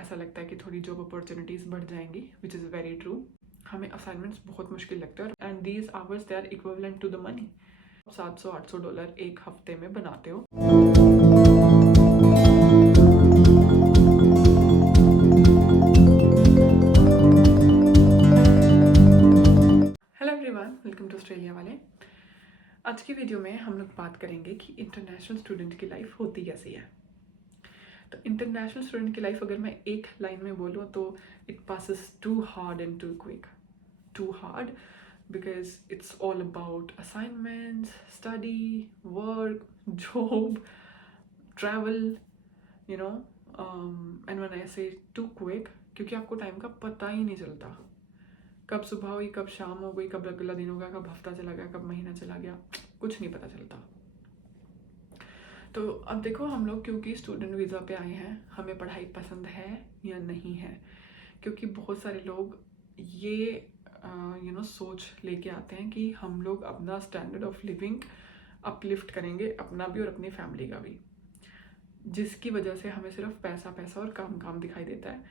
ऐसा लगता है कि थोड़ी जॉब अपॉर्चुनिटीज़ बढ़ जाएंगी, विच इज़ वेरी ट्रू। हमें असाइनमेंट्स बहुत मुश्किल लगते हैं and these hours they are equivalent to the money. $700-800 एक हफ्ते में बनाते हो। Hello everyone, welcome to Australia वाले। आज की वीडियो में हम लोग बात करेंगे कि इंटरनेशनल स्टूडेंट की लाइफ होती कैसी है। तो इंटरनेशनल स्टूडेंट की लाइफ अगर मैं एक लाइन में बोलूँ तो it passes too hard and too quick. Too hard because it's all about assignments, study, work, job, travel, you know. And when I say too quick, क्योंकि आपको टाइम का पता ही नहीं चलता, कब सुबह हुई, कब शाम हो गई, कब अगला दिन हो गया, कब हफ्ता चला गया, कब महीना चला गया, कुछ नहीं पता चलता। तो अब देखो, हम लोग क्योंकि स्टूडेंट वीज़ा पे आए हैं, हमें पढ़ाई पसंद है या नहीं है, क्योंकि बहुत सारे लोग ये सोच लेके आते हैं कि हम लोग अपना स्टैंडर्ड ऑफ लिविंग अपलिफ्ट करेंगे, अपना भी और अपनी फैमिली का भी, जिसकी वजह से हमें सिर्फ पैसा पैसा और काम काम दिखाई देता है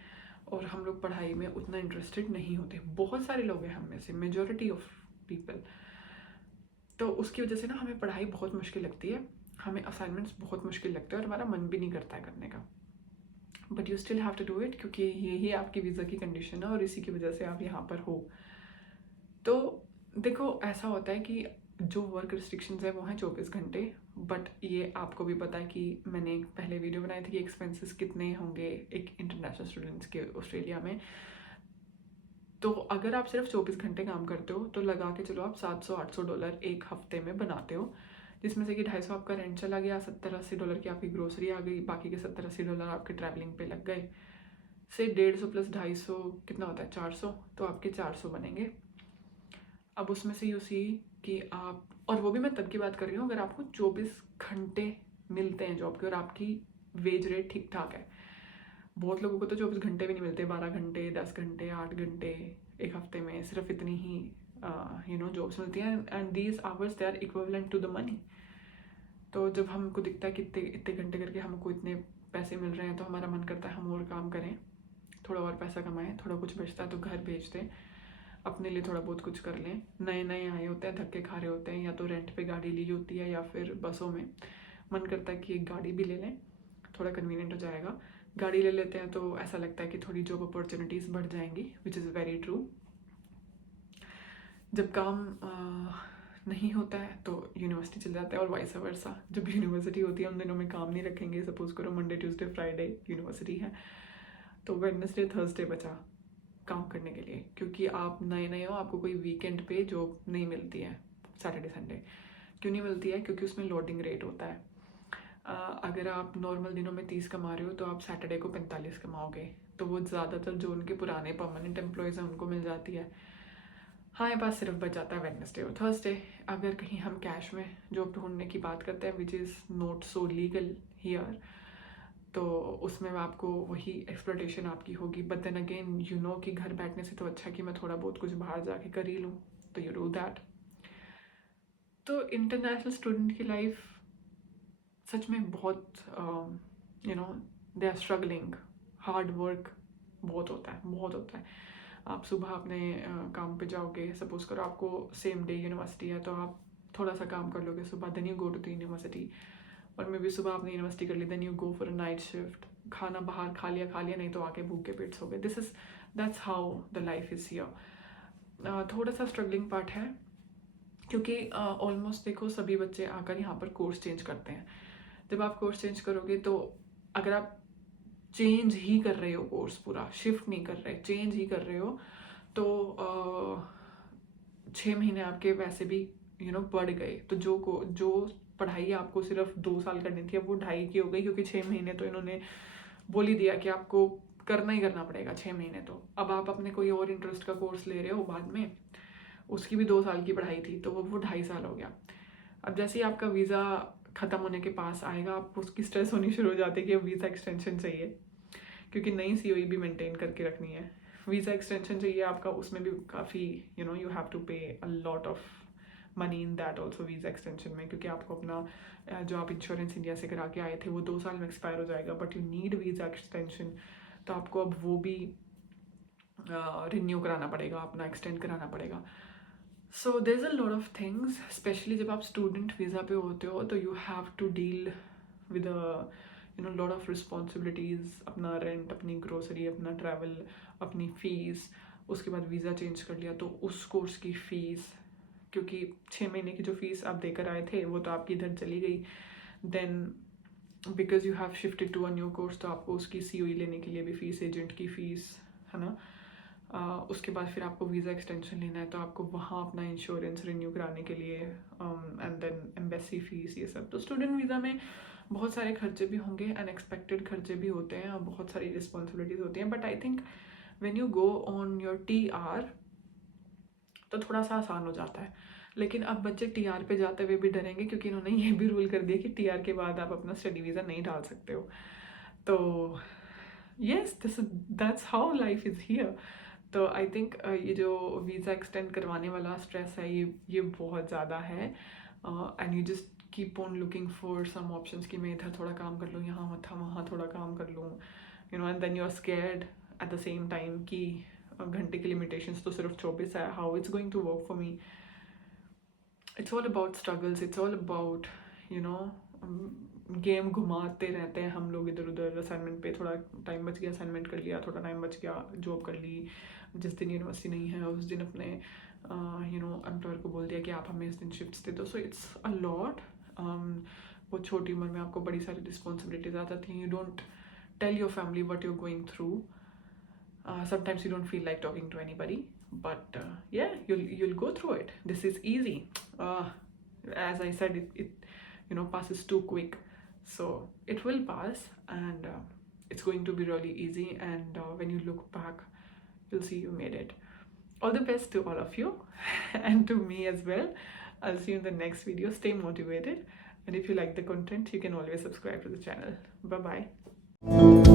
और हम लोग पढ़ाई में उतना इंटरेस्टेड नहीं होते। बहुत सारे लोग हैं हम में से, मेजॉरिटी ऑफ पीपल। तो उसकी वजह से ना हमें पढ़ाई बहुत मुश्किल लगती है, हमें असाइनमेंट्स बहुत मुश्किल लगते हैं और हमारा मन भी नहीं करता है करने का। But you still have to do it, क्योंकि यही आपकी वीज़ा की कंडीशन है और इसी की वजह से आप यहाँ पर हो। तो देखो, ऐसा होता है कि जो वर्क रिस्ट्रिक्शंस है वो हैं 24 घंटे। बट ये आपको भी पता है कि मैंने एक पहले वीडियो बनाई थी कि एक्सपेंसेस कितने होंगे एक इंटरनेशनल स्टूडेंट्स के ऑस्ट्रेलिया में। तो अगर आप सिर्फ 24 घंटे काम करते हो तो लगा के चलो आप $700-800 एक हफ्ते में बनाते हो, जिसमें से कि $250 आपका रेंट चला गया, $70-80 की आपकी ग्रोसरी आ गई, बाकी के $70-80 आपके ट्रैवलिंग पे लग गए। से 150 प्लस 250 कितना होता है, 400। तो आपके 400 बनेंगे। अब उसमें से यू सी कि आप, और वो भी मैं तब की बात कर रही हूँ अगर आपको 24 घंटे मिलते हैं जॉब के और आपकी वेज रेट ठीक ठाक है। बहुत लोगों को तो 24 घंटे भी नहीं मिलते, 12 घंटे, 10 घंटे, 8 घंटे एक हफ्ते में सिर्फ इतनी ही जॉब्स मिलती हैं and these hours they are equivalent to the money. तो जब हमको दिखता है कि इतने इतने घंटे करके हमको इतने पैसे मिल रहे हैं तो हमारा मन करता है हम और काम करें, थोड़ा और पैसा कमाएं, थोड़ा कुछ बचता है तो घर भेज दें, अपने लिए थोड़ा बहुत कुछ कर लें। नए नए आए होते हैं, धक्के खा रहे होते हैं, या तो रेंट पे गाड़ी ली होती है या फिर बसों में मन करता है कि एक गाड़ी भी ले लें, थोड़ा कन्वीनियंट हो जाएगा। गाड़ी ले लेते हैं तो ऐसा लगता है कि थोड़ी जॉब अपॉर्चुनिटीज़ बढ़ जाएंगी, विच इज़ वेरी ट्रू। जब काम नहीं होता है तो यूनिवर्सिटी चल जाता है और वाइस वर्सा। जब यूनिवर्सिटी होती है उन दिनों में काम नहीं रखेंगे, सपोज करो मंडे ट्यूसडे फ्राइडे यूनिवर्सिटी है तो वेडनेसडे थर्सडे बचा काम करने के लिए, क्योंकि आप नए नए हो, आपको कोई वीकेंड पे जॉब नहीं मिलती है। सैटरडे संडे क्यों नहीं मिलती है? क्योंकि उसमें लोडिंग रेट होता है। अगर आप नॉर्मल दिनों में 30 कमा रहे हो तो आप सैटरडे को 45 कमाओगे, तो वो ज़्यादातर जो उनके पुराने परमानेंट एम्प्लॉयज़ हैं उनको मिल जाती है। हाँ, ये पास सिर्फ बच जाता है वेडनेसडे और थर्सडे। अगर कहीं हम कैश में जॉब ढूंढने की बात करते हैं, which is not so legal here, तो उसमें आपको वही एक्सप्लोटेशन आपकी होगी। But then again you know कि घर बैठने से तो अच्छा कि मैं थोड़ा बहुत कुछ बाहर जाके कर ही लूँ, तो यू डू दैट। तो इंटरनेशनल स्टूडेंट की लाइफ सच में बहुत they are struggling, hard work बहुत होता है, बहुत होता है। आप सुबह अपने काम पे जाओगे, सपोज करो आपको सेम डे यूनिवर्सिटी है तो आप थोड़ा सा काम कर लोगे सुबह, then you go to the university, और मे भी सुबह आपने यूनिवर्सिटी कर ली, then you go for a night shift, खाना बाहर खा लिया नहीं तो आके भूखे पेट सो गए। That's how the life is here. थोड़ा सा स्ट्रगलिंग पार्ट है, क्योंकि ऑलमोस्ट देखो सभी बच्चे आकर यहाँ पर कोर्स चेंज करते हैं। जब आप कोर्स चेंज करोगे तो अगर आप चेंज ही कर रहे हो, कोर्स पूरा शिफ्ट नहीं कर रहे, चेंज ही कर रहे हो, तो 6 महीने आपके वैसे भी बढ़ गए। तो जो पढ़ाई आपको सिर्फ 2 साल करनी थी अब वो 2.5 की हो गई, क्योंकि 6 महीने तो इन्होंने बोल ही दिया कि आपको करना ही करना पड़ेगा 6 महीने। तो अब आप अपने कोई और इंटरेस्ट का कोर्स ले रहे हो बाद में, उसकी भी 2 साल की पढ़ाई थी तो वो 2.5 साल हो गया। अब जैसे ही आपका वीज़ा ख़त्म होने के पास आएगा, आपको उसकी स्ट्रेस होनी शुरू हो जाती है कि अब वीज़ा एक्सटेंशन चाहिए, क्योंकि नई COE भी मेंटेन करके रखनी है। वीज़ा एक्सटेंशन चाहिए आपका, उसमें भी काफ़ी यू हैव टू पे अ lot of money in that also, visa extension में, क्योंकि आपको अपना जो आप इंश्योरेंस इंडिया से करा के आए थे वो 2 साल में एक्सपायर हो जाएगा, but you need visa extension तो आपको अब वो भी रिन्यू कराना पड़ेगा, अपना एक्सटेंड कराना पड़ेगा. So there is a lot of things, specially जब आप स्टूडेंट वीज़ा पे होते हो तो you have to deal with lot of responsibilities. अपना रेंट, अपनी ग्रोसरी, अपना ट्रैवल, अपनी फ़ीस. उसके बाद वीज़ा चेंज कर लिया तो उस कोर्स की फ़ीस, क्योंकि 6 महीने की जो फ़ीस आप देकर आए थे वो तो आपकी इधर चली गई. Then because you have shifted to a new course तो आपको उसकी COE लेने के लिए भी फ़ीस, एजेंट की फ़ीस, है ना. उसके बाद फिर आपको वीज़ा एक्सटेंशन लेना है तो आपको वहाँ अपना इंश्योरेंस रिन्यू कराने के लिए, एंड देन एम्बेसी फ़ीस, ये सब. तो स्टूडेंट वीज़ा में बहुत सारे खर्चे भी होंगे, अनएक्सपेक्टेड खर्चे भी होते हैं और बहुत सारी रिस्पॉन्सिबिलिटीज़ होती हैं. But I think when you go on your TR तो थोड़ा सा आसान हो जाता है. लेकिन अब बच्चे TR पे जाते हुए भी डरेंगे, क्योंकि इन्होंने ये भी रूल कर दिया कि TR के बाद आप अपना स्टडी वीज़ा नहीं डाल सकते हो. तो yes, that's how life is here. तो आई थिंक ये जो वीज़ा एक्सटेंड करवाने वाला स्ट्रेस है, ये बहुत ज़्यादा है. And you just keep on looking for some options कि मैं इधर थोड़ा काम कर लूँ, यहाँ मत वहाँ थोड़ा काम कर लूँ, and then you are scared at the same time कि घंटे की लिमिटेशंस तो सिर्फ 24 है. How it's going to work for me. It's all about struggles, it's all about game घुमाते रहते हैं हम लोग इधर उधर. असाइनमेंट पे थोड़ा टाइम बच गया, असाइनमेंट कर लिया, थोड़ा टाइम बच गया, जॉब कर ली. जिस दिन यूनिवर्सिटी नहीं है उस दिन अपने एम्प्लॉयर को बोल दिया कि आप हमें इस दिन शिफ्ट्स दे दो. So it's a lot. बहुत छोटी उम्र में आपको बड़ी सारी रिस्पॉन्सिबिलिटीज आ जाती हैं. You don't tell your family what you're going through. Sometimes you don't feel like talking to anybody, but yeah, you'll go through it. This is easy. As I said, it passes too quick. So it will pass, and it's going to be really easy. And when you look back, you'll see you made it. All the best to all of you and to me as well. I'll see you in the next video. Stay motivated, and if you like the content, you can always subscribe to the channel. Bye bye.